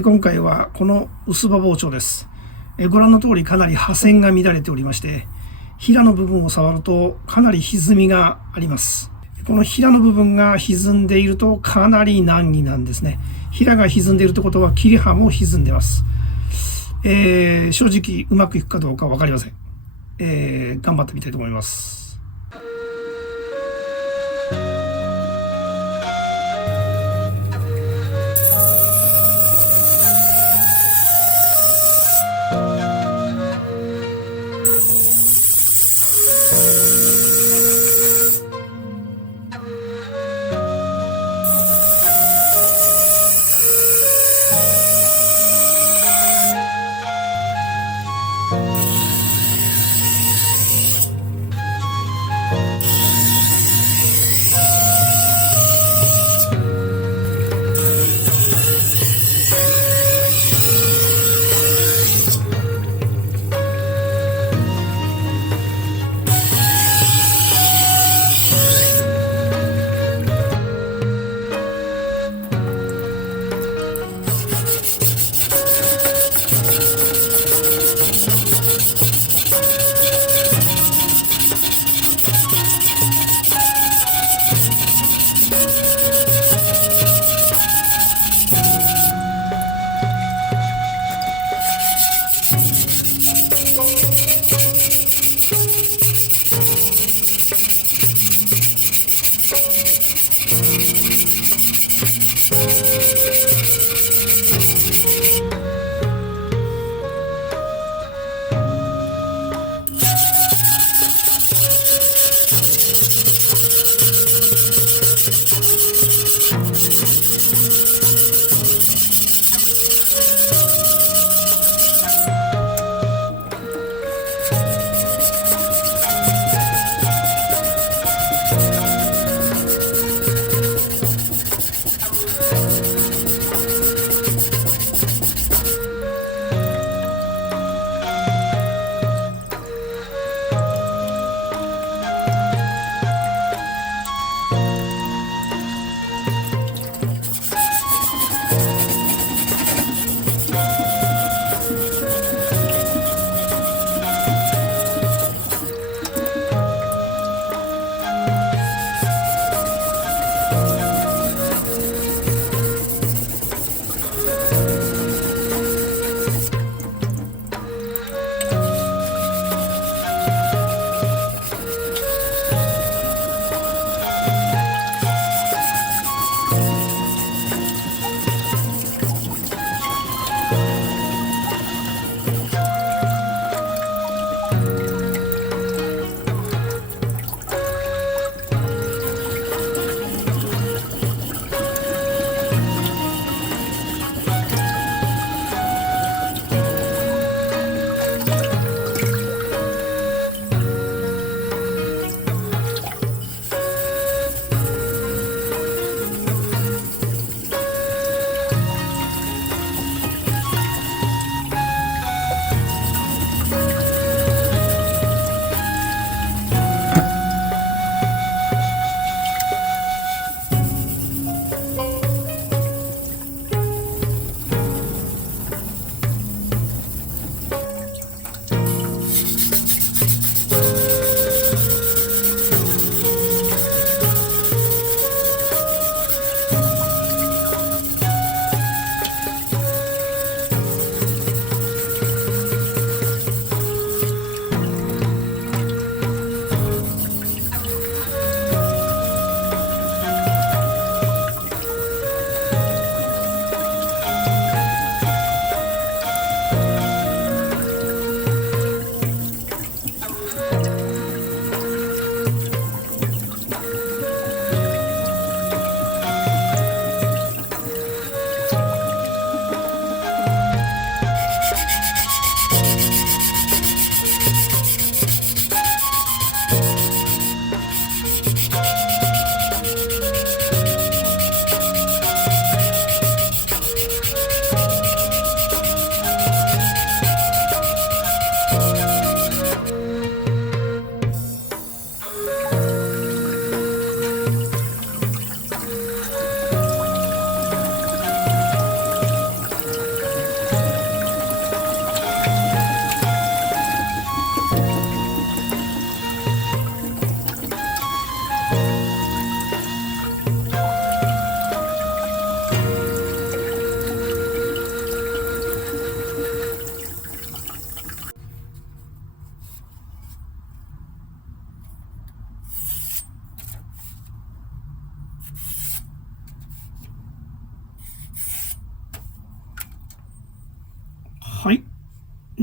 今回はこの薄刃包丁です。ご覧の通りかなり刃線が乱れておりまして、平の部分を触るとかなり歪みがあります。この平の部分が歪んでいるとかなり難儀なんですね。平が歪んでいるということは切れ刃も歪んでます。正直うまくいくかどうかわかりません。頑張ってみたいと思います。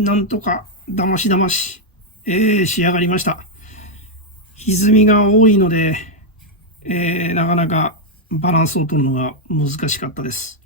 なんとかだましだまし、仕上がりました。歪みが多いので、なかなかバランスを取るのが難しかったです。